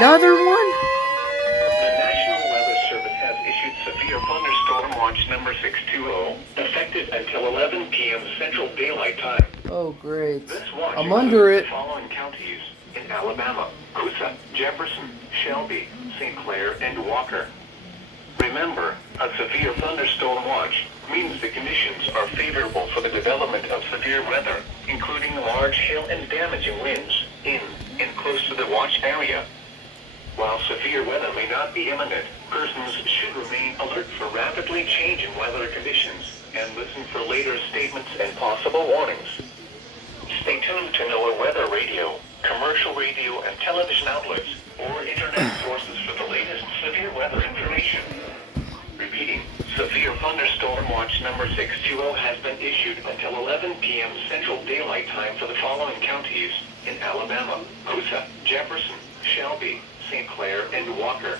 Another one? The National Weather Service has issued severe thunderstorm watch number 620, effective until 11 p.m. Central Daylight Time. Oh, great. This watch I'm under it. the following counties in Alabama: Coosa, Jefferson, Shelby, St. Clair, and Walker. Remember, a severe thunderstorm watch means the conditions are favorable for the development of severe weather, including large hail and damaging winds in and close to the watch area. While severe weather may not be imminent, persons should remain alert for rapidly changing weather conditions and listen for later statements and possible warnings. Stay tuned to NOAA weather radio, commercial radio and television outlets, or internet sources for the latest severe weather information. Repeating, severe thunderstorm watch number 620 has been issued until 11 p.m. Central Daylight Time for the following counties in Alabama: Coosa, Jefferson, Shelby, St. Clair, and Walker.